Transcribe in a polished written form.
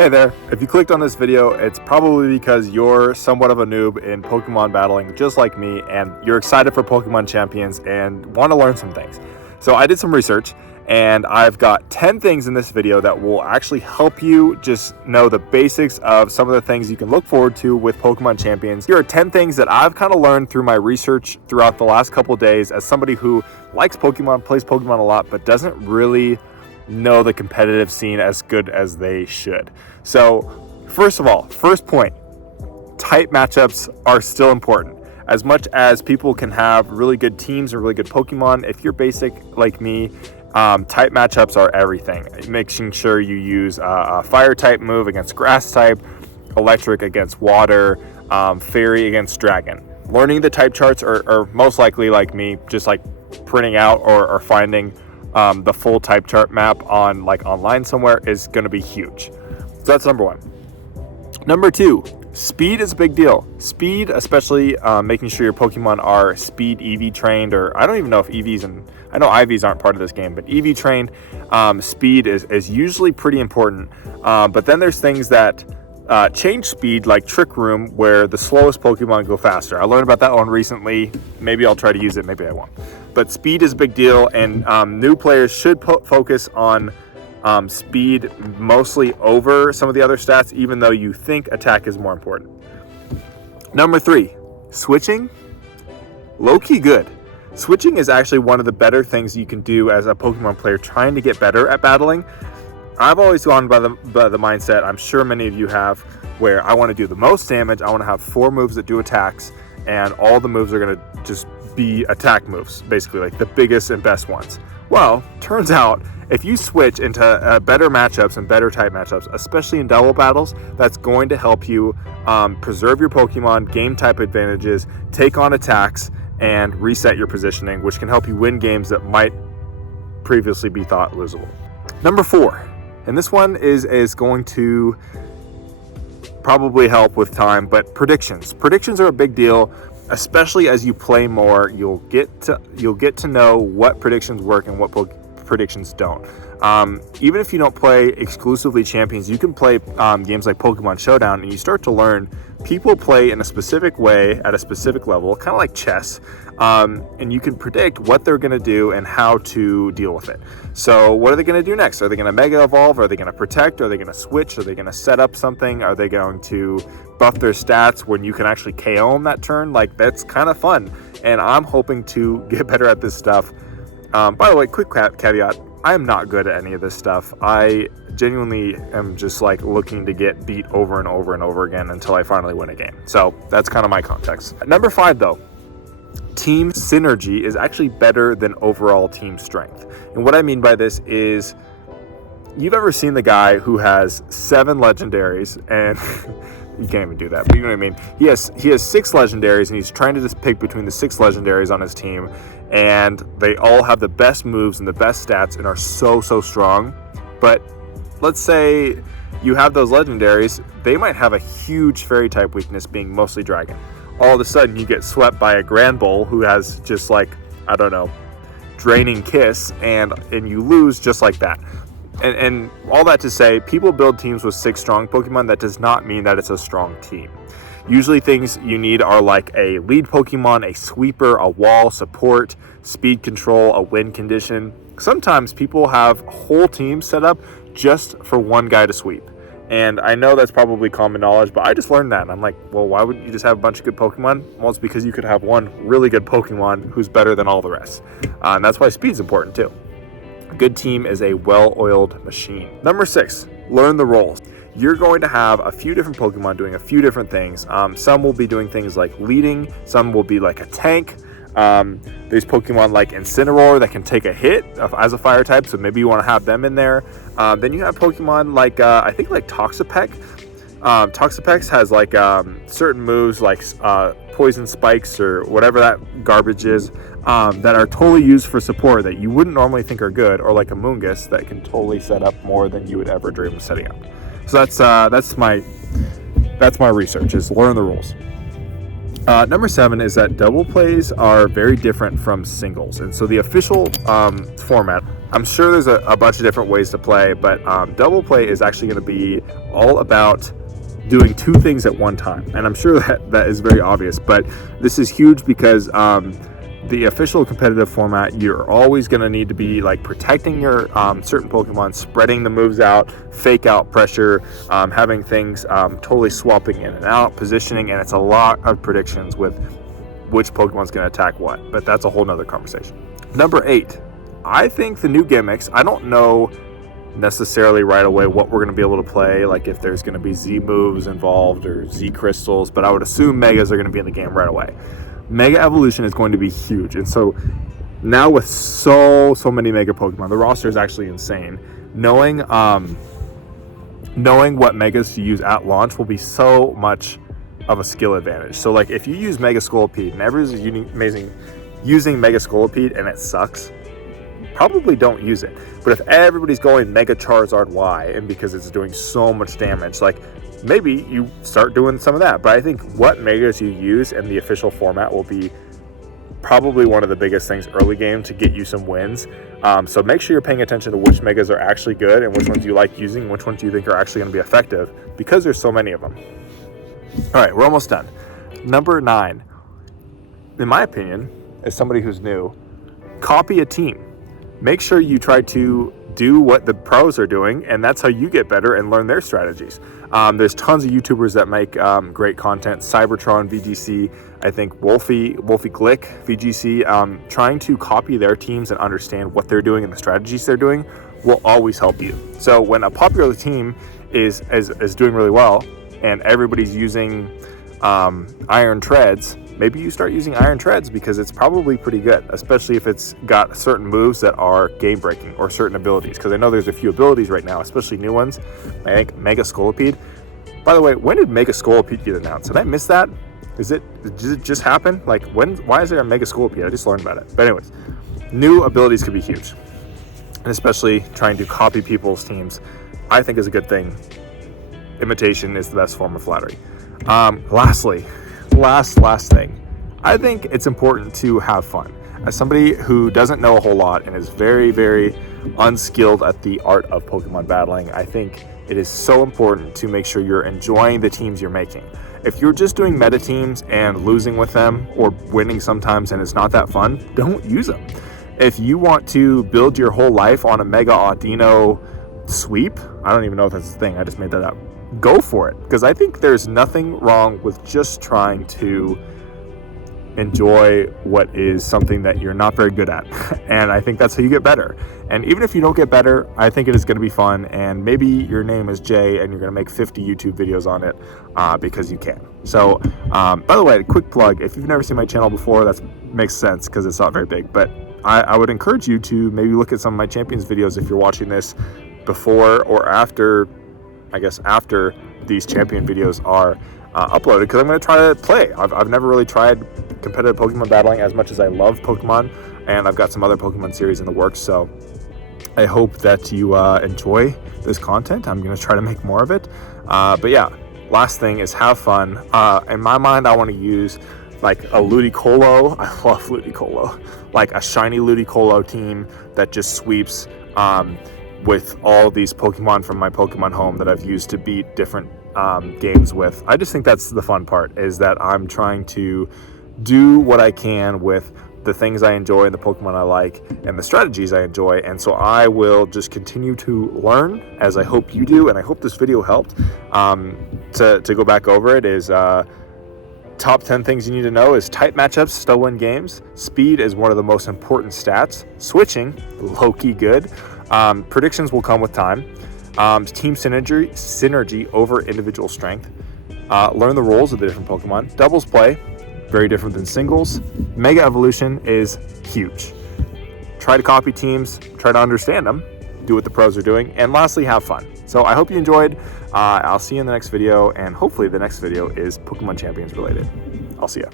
Hey there, if you clicked on this video, it's probably because you're somewhat of a noob in Pokemon battling just like me, and you're excited for Pokemon Champions and want to learn some things. So I did some research, and I've got 10 things in this video that will actually help you just know the basics of some of the things you can look forward to with Pokemon Champions. Here are 10 things that I've kind of learned through my research throughout the last couple days as somebody who likes Pokemon, plays Pokemon a lot, but doesn't really know the competitive scene as good as they should. So first of all, first point, type matchups are still important. As much as people can have really good teams and really good Pokemon, if you're basic like me, type matchups are everything. Making sure you use a fire type move against grass type, electric against water, fairy against dragon. Learning the type charts are most likely, like me, just like printing out or finding the full type chart map on like online somewhere is going to be huge. So that's number one. Number two, speed is a big deal. Speed, especially making sure your Pokemon are speed EV trained, or I don't even know if EVs, and I know IVs aren't part of this game, but EV trained, speed is usually pretty important. But then there's things that change speed, like Trick Room, where the slowest Pokemon go faster. I learned about that one recently. Maybe I'll try to use it, maybe I won't. But speed is a big deal, and new players should focus on speed mostly over some of the other stats, even though you think attack is more important. Number three, switching, low-key good. Switching is actually one of the better things you can do as a Pokemon player trying to get better at battling. I've always gone by the mindset, I'm sure many of you have, where I want to do the most damage. I want to have 4 moves that do attacks, and all the moves are going to just be attack moves, basically like the biggest and best ones. Well, turns out if you switch into better matchups and better type matchups, especially in double battles, that's going to help you preserve your Pokemon, gain type advantages, take on attacks, and reset your positioning, which can help you win games that might previously be thought losable. Number 4, and this one is going to probably help with time, but predictions. Predictions are a big deal, especially as you play more. You'll get to know what predictions work and what predictions don't. Even if you don't play exclusively Champions, you can play games like Pokemon Showdown, and you start to learn people play in a specific way at a specific level, kind of like chess, and you can predict what they're going to do and how to deal with it. So what are they going to do next? Are they going to Mega Evolve? Are they going to Protect? Are they going to Switch? Are they going to set up something? Are they going to buff their stats when you can actually KO them that turn? Like, that's kind of fun, and I'm hoping to get better at this stuff. By the way, quick caveat, I am not good at any of this stuff. I genuinely am just like looking to get beat over and over and over again until I finally win a game. So that's kind of my context. Number 5 though, team synergy is actually better than overall team strength. And what I mean by this is, you've ever seen the guy who has 7 legendaries, and you can't even do that, but you know what I mean? He has 6 legendaries, and he's trying to just pick between the 6 legendaries on his team, and they all have the best moves and the best stats and are so strong. But let's say you have those legendaries, they might have a huge fairy type weakness, being mostly dragon. All of a sudden you get swept by a Grand Bull who has just like, I don't know, draining kiss, and you lose just like that. And all that to say, people build teams with 6 strong Pokemon. That does not mean that it's a strong team. Usually things you need are like a lead Pokemon, a sweeper, a wall, support, speed control, a win condition. Sometimes people have whole teams set up just for one guy to sweep. And I know that's probably common knowledge, but I just learned that. And I'm like, well, why wouldn't you just have a bunch of good Pokemon? Well, it's because you could have one really good Pokemon who's better than all the rest. And that's why speed's important too. A good team is a well-oiled machine. Number 6, learn the roles. You're going to have a few different Pokemon doing a few different things. Some will be doing things like leading. Some will be like a tank. There's Pokemon like Incineroar that can take a hit as a fire type, so maybe you want to have them in there. Then you have Pokemon like, I think like Toxapex. Toxapex has like certain moves like poison spikes or whatever that garbage is, that are totally used for support that you wouldn't normally think are good, or like a Moongus that can totally set up more than you would ever dream of setting up. So that's my research, is learn the rules. Number 7 is that double plays are very different from singles, and so the official format I'm sure there's a bunch of different ways to play, but double play is actually going to be all about doing two things at one time. And I'm sure that is very obvious, but this is huge because the official competitive format, you're always going to need to be like protecting your certain Pokemon, spreading the moves out, fake out pressure, having things totally swapping in and out, positioning, and it's a lot of predictions with which Pokemon's going to attack what, but that's a whole nother conversation. Number 8, I think the new gimmicks, I don't know necessarily right away what we're going to be able to play, like if there's going to be Z moves involved or Z crystals, but I would assume Megas are going to be in the game right away. Mega Evolution is going to be huge, and so now with so many Mega Pokemon, the roster is actually insane. Knowing what Megas to use at launch will be so much of a skill advantage. So like if you use Mega Scolipede and everyone's using Mega Scolipede and it sucks, probably don't use it. But if everybody's going Mega Charizard Y, and because it's doing so much damage, like maybe you start doing some of that. But I think what Megas you use in the official format will be probably one of the biggest things early game to get you some wins. So make sure you're paying attention to which Megas are actually good and which ones you like using, which ones you think are actually going to be effective, because there's so many of them. All right, we're almost done. Number 9, in my opinion, as somebody who's new, copy a team. Make sure you try to do what the pros are doing, and that's how you get better and learn their strategies. There's tons of YouTubers that make great content. Cybertron, VGC, I think Wolfie Glick, VGC, trying to copy their teams and understand what they're doing and the strategies they're doing will always help you. So when a popular team is doing really well and everybody's using Iron Treads, maybe you start using Iron Treads because it's probably pretty good, especially if it's got certain moves that are game-breaking or certain abilities. Because I know there's a few abilities right now, especially new ones. I think Mega Scolipede. By the way, when did Mega Scolipede get announced? Did I miss that? Did it just happen? Like when? Why is there a Mega Scolipede? I just learned about it. But anyways, new abilities could be huge, and especially trying to copy people's teams, I think is a good thing. Imitation is the best form of flattery. Lastly, last thing, I think it's important to have fun. As somebody who doesn't know a whole lot and is very unskilled at the art of Pokemon battling, I think it is so important to make sure you're enjoying the teams you're making. If you're just doing meta teams and losing with them or winning sometimes and it's not that fun, don't use them. If you want to build your whole life on a Mega Audino sweep, I don't even know if that's a thing, I just made that up. Go for it, because I think there's nothing wrong with just trying to enjoy what is something that you're not very good at. And I think that's how you get better. And even if you don't get better, I think it is going to be fun. And maybe your name is Jay and you're going to make 50 YouTube videos on it because you can. So, by the way, a quick plug. If you've never seen my channel before, that makes sense because it's not very big. But I would encourage you to maybe look at some of my Champions videos if you're watching this before or after, I guess after these champion videos are uploaded, because I'm going to try to play. I've never really tried competitive Pokemon battling as much as I love Pokemon, and I've got some other Pokemon series in the works, so I hope that you enjoy this content. I'm going to try to make more of it. But yeah, last thing is have fun. In my mind, I want to use like a Ludicolo. I love Ludicolo. Like a shiny Ludicolo team that just sweeps with all these Pokemon from my Pokemon home that I've used to beat different games with. I just think that's the fun part, is that I'm trying to do what I can with the things I enjoy and the Pokemon I like and the strategies I enjoy. And so I will just continue to learn, as I hope you do, and I hope this video helped. To go back over it is top 10 things you need to know is type matchups still win games. Speed is one of the most important stats. Switching, low-key good. Predictions will come with time. Team synergy over individual strength. Learn the roles of the different Pokemon. Doubles play, very different than singles. Mega Evolution is huge. Try to copy teams, try to understand them, do what the pros are doing, and lastly, have fun. So I hope you enjoyed. I'll see you in the next video, and hopefully the next video is Pokemon Champions related. I'll see ya.